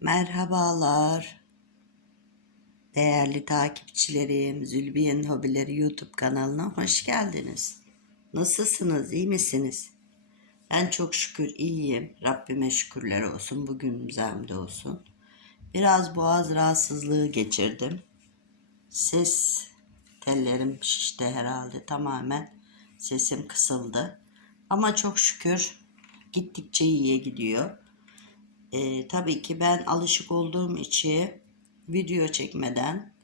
Merhabalar. Değerli takipçilerim, Zülbiye'nin Hobileri YouTube kanalına hoş geldiniz. Nasılsınız, iyi misiniz? Ben çok şükür iyiyim. Rabbime şükürler olsun, bugün müzemde olsun. Biraz boğaz rahatsızlığı geçirdim. Ses tellerim şişti herhalde tamamen. Sesim kısıldı. Ama çok şükür gittikçe iyiye gidiyor. Ee, tabii ki ben alışık olduğum için video çekmeden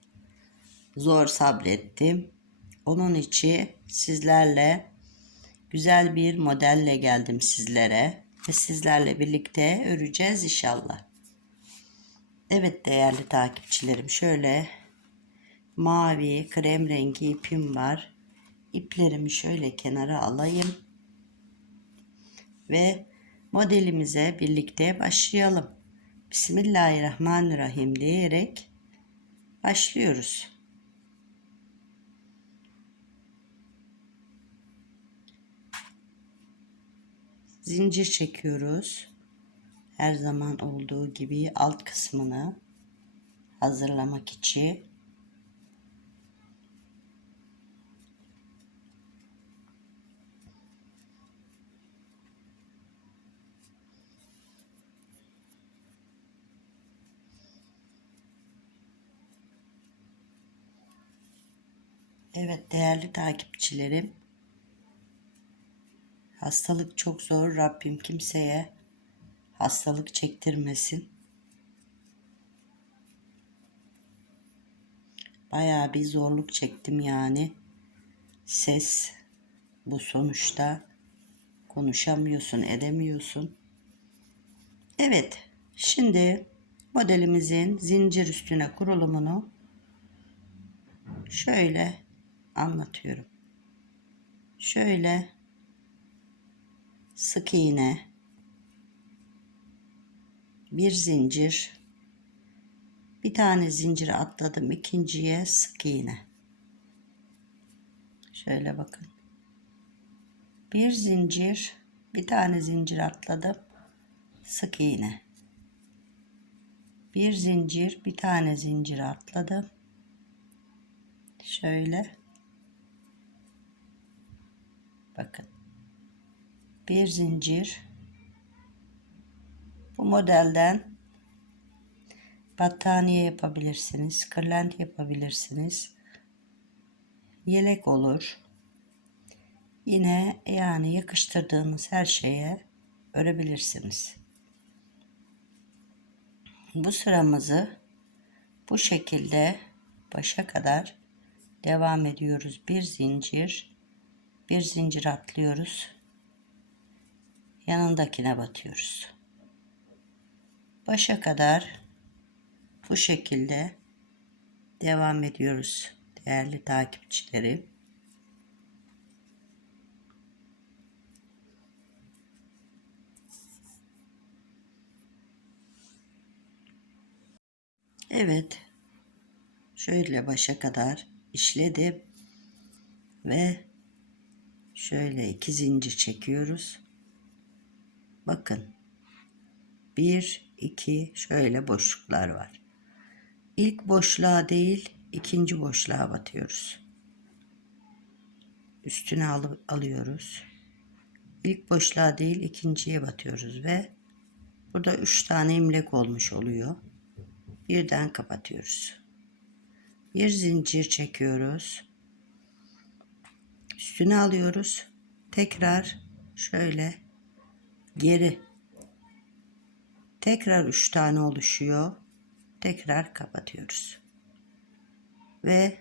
zor sabrettim. Onun için sizlerle güzel bir modelle geldim sizlere ve sizlerle birlikte öreceğiz inşallah. Evet değerli takipçilerim şöyle mavi krem rengi ipim var. İplerimi şöyle kenara alayım ve modelimize birlikte başlayalım. Bismillahirrahmanirrahim diyerek başlıyoruz. Zincir çekiyoruz. Her zaman olduğu gibi alt kısmını hazırlamak için Evet değerli takipçilerim. Hastalık çok zor. Rabbim kimseye hastalık çektirmesin. Bayağı bir zorluk çektim yani. Ses bu sonuçta konuşamıyorsun, edemiyorsun. Evet, şimdi modelimizin zincir üstüne kurulumunu şöyle anlatıyorum. Şöyle sık iğne bir zincir bir tane zincir atladım ikinciye sık iğne. Şöyle bakın. Bir zincir bir tane zincir atladım sık iğne. Bir zincir bir tane zincir atladım. Şöyle bakın. Bir zincir. Bu modelden battaniye yapabilirsiniz kırlent yapabilirsiniz. Yelek olur. Yine yani yakıştırdığınız her şeye örebilirsiniz. Bu sıramızı bu şekilde başa kadar devam ediyoruz. Bir zincir bir zincir atlıyoruz. Yanındakine batıyoruz. Başa kadar bu şekilde devam ediyoruz değerli takipçilerim Evet şöyle başa kadar işledim ve şöyle iki zincir çekiyoruz. Bakın. Bir iki şöyle boşluklar var. İlk boşluğa değil ikinci boşluğa batıyoruz. Üstüne al alıyoruz. İlk boşluğa değil ikinciye batıyoruz ve burada üç tane imlek olmuş oluyor. Birden kapatıyoruz. Bir zincir çekiyoruz üstüne alıyoruz. Tekrar şöyle geri. Tekrar üç tane oluşuyor. Tekrar kapatıyoruz. Ve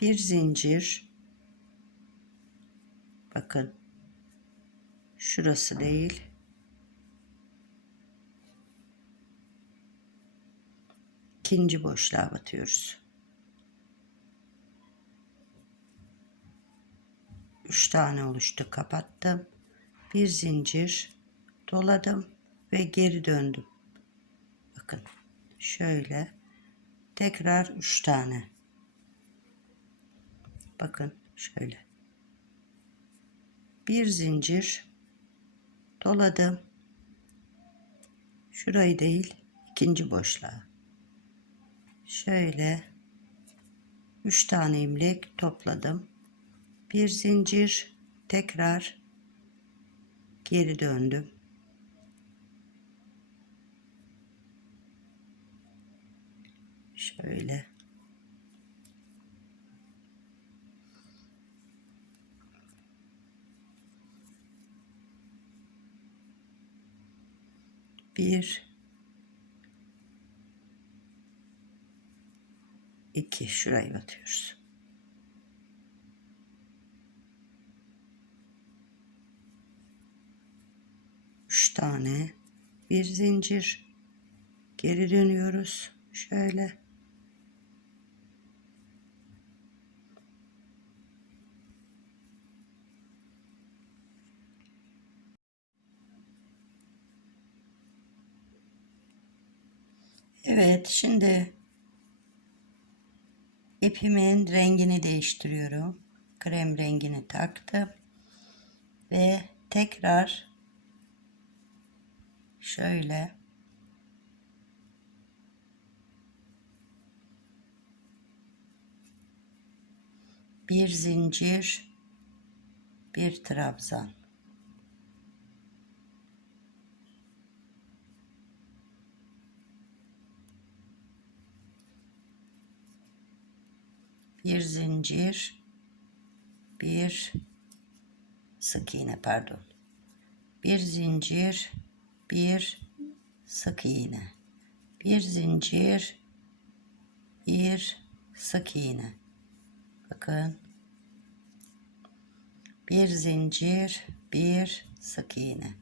bir zincir. Bakın şurası değil. İkinci boşluğa batıyoruz. Üç tane oluştu. Kapattım. Bir zincir doladım ve geri döndüm. Bakın şöyle tekrar üç tane. Bakın şöyle. Bir zincir doladım. Şurayı değil ikinci boşluğa. Şöyle 3 tane ilmek topladım. Bir zincir tekrar geri döndüm. Şöyle bir iki şurayı batıyoruz. Üç tane bir zincir geri dönüyoruz. Şöyle Evet, şimdi ipimin rengini değiştiriyorum. Krem rengini taktım. Ve tekrar şöyle. Bir zincir bir trabzan. Bir zincir bir sık iğne pardon. Bir zincir bir sık iğne. Bir zincir. Bir sık iğne. Bakın. Bir zincir bir sık iğne.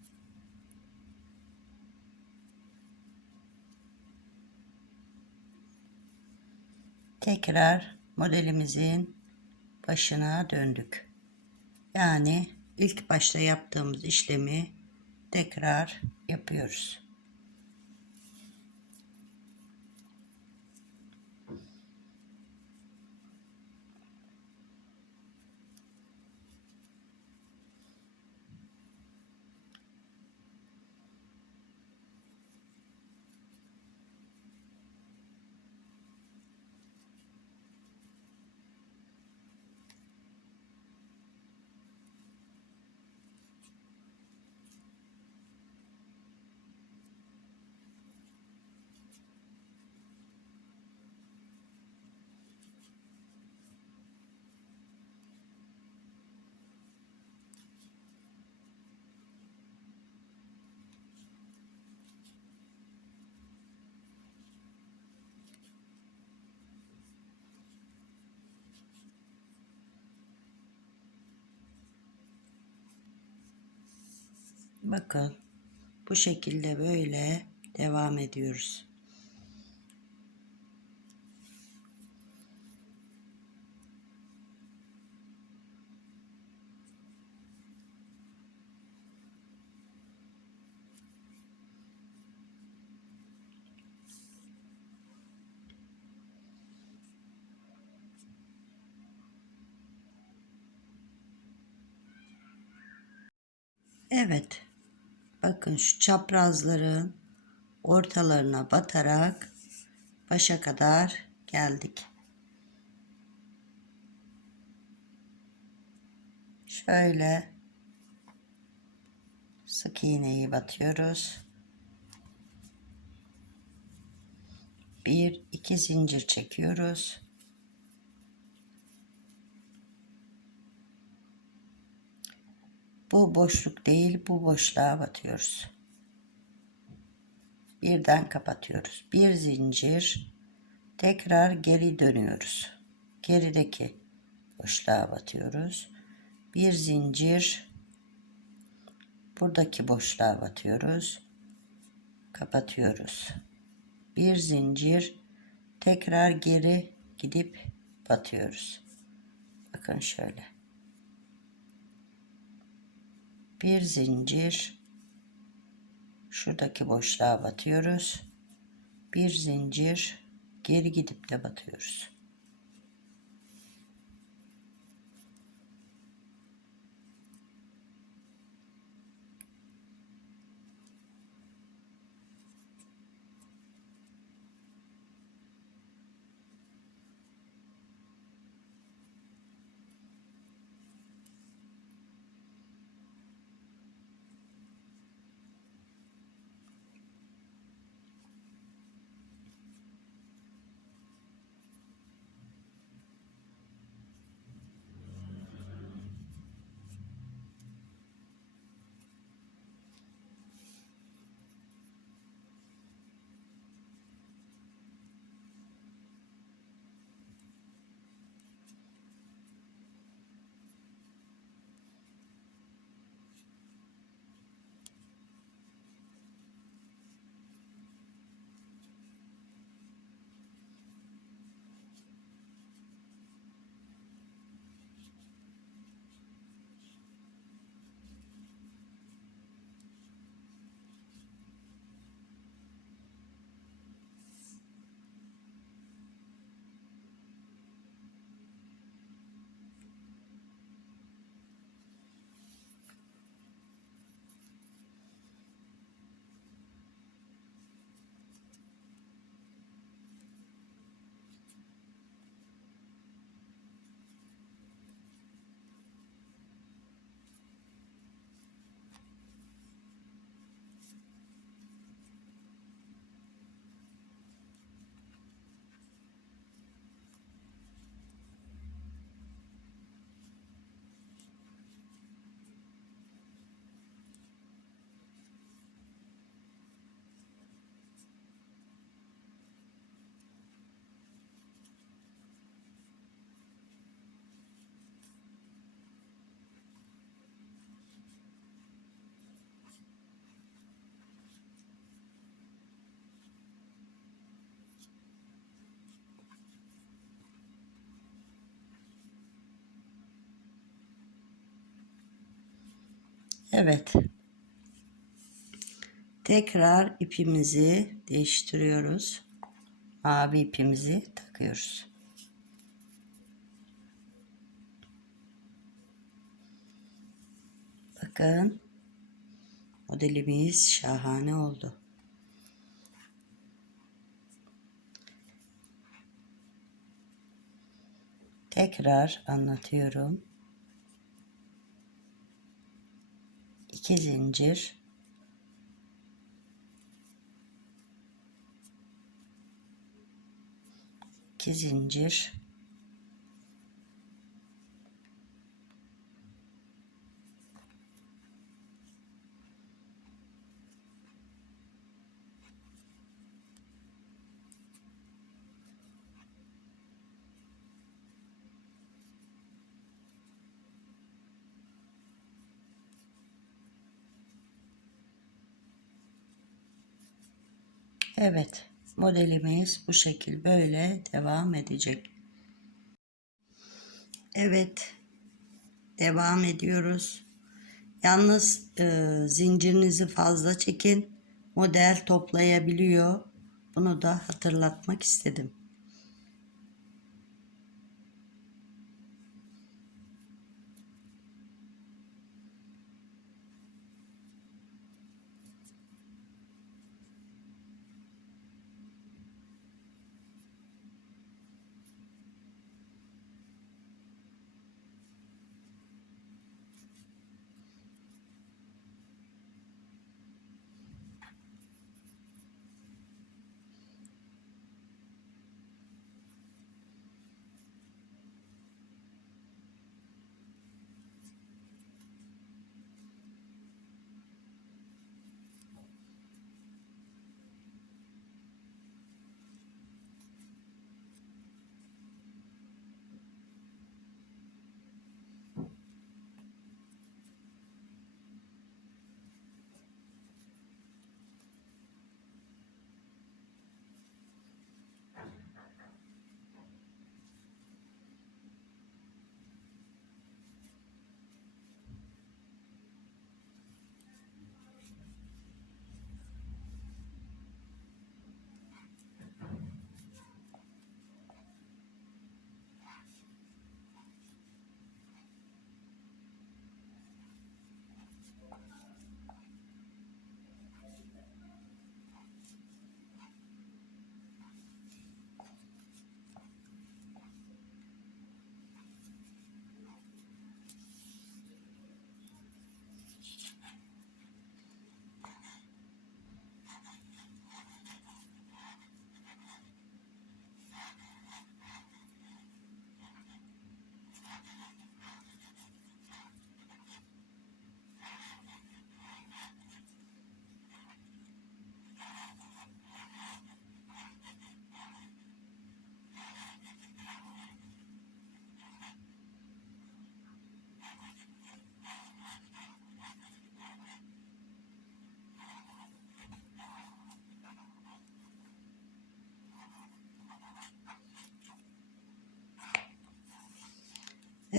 Tekrar modelimizin başına döndük. Yani ilk başta yaptığımız işlemi tekrar yapıyoruz. Bakın bu şekilde böyle devam ediyoruz. Evet. Bakın şu çaprazların ortalarına batarak başa kadar geldik. Şöyle sık iğneyi batıyoruz. Bir iki zincir çekiyoruz. Bu boşluk değil, bu boşluğa batıyoruz. Birden kapatıyoruz. Bir zincir tekrar geri dönüyoruz. Gerideki boşluğa batıyoruz. Bir zincir buradaki boşluğa batıyoruz. Kapatıyoruz. Bir zincir tekrar geri gidip batıyoruz. Bakın şöyle bir zincir şuradaki boşluğa batıyoruz. Bir zincir geri gidip de batıyoruz. Evet. Tekrar ipimizi değiştiriyoruz. Mavi ipimizi takıyoruz. Bakın modelimiz şahane oldu. Tekrar anlatıyorum. İki zincir. İki zincir Evet, modelimiz bu şekil böyle devam edecek. Evet, devam ediyoruz. Yalnız e, zincirinizi fazla çekin. Model toplayabiliyor. Bunu da hatırlatmak istedim.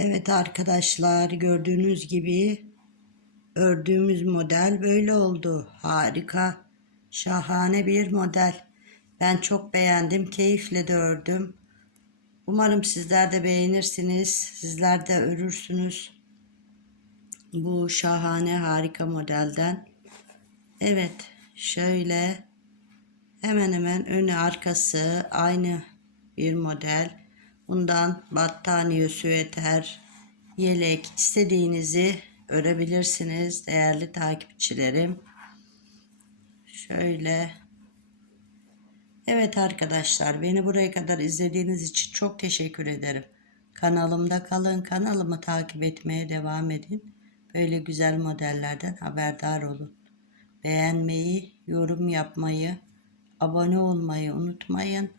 Evet arkadaşlar gördüğünüz gibi ördüğümüz model böyle oldu. Harika. Şahane bir model. Ben çok beğendim. Keyifle de ördüm. Umarım sizler de beğenirsiniz. Sizler de örürsünüz. Bu şahane harika modelden. Evet şöyle hemen hemen önü arkası aynı bir model. Bundan battaniye, süveter, yelek istediğinizi örebilirsiniz değerli takipçilerim. Şöyle. Evet arkadaşlar beni buraya kadar izlediğiniz için çok teşekkür ederim. Kanalımda kalın. Kanalımı takip etmeye devam edin. Böyle güzel modellerden haberdar olun. Beğenmeyi, yorum yapmayı, abone olmayı unutmayın.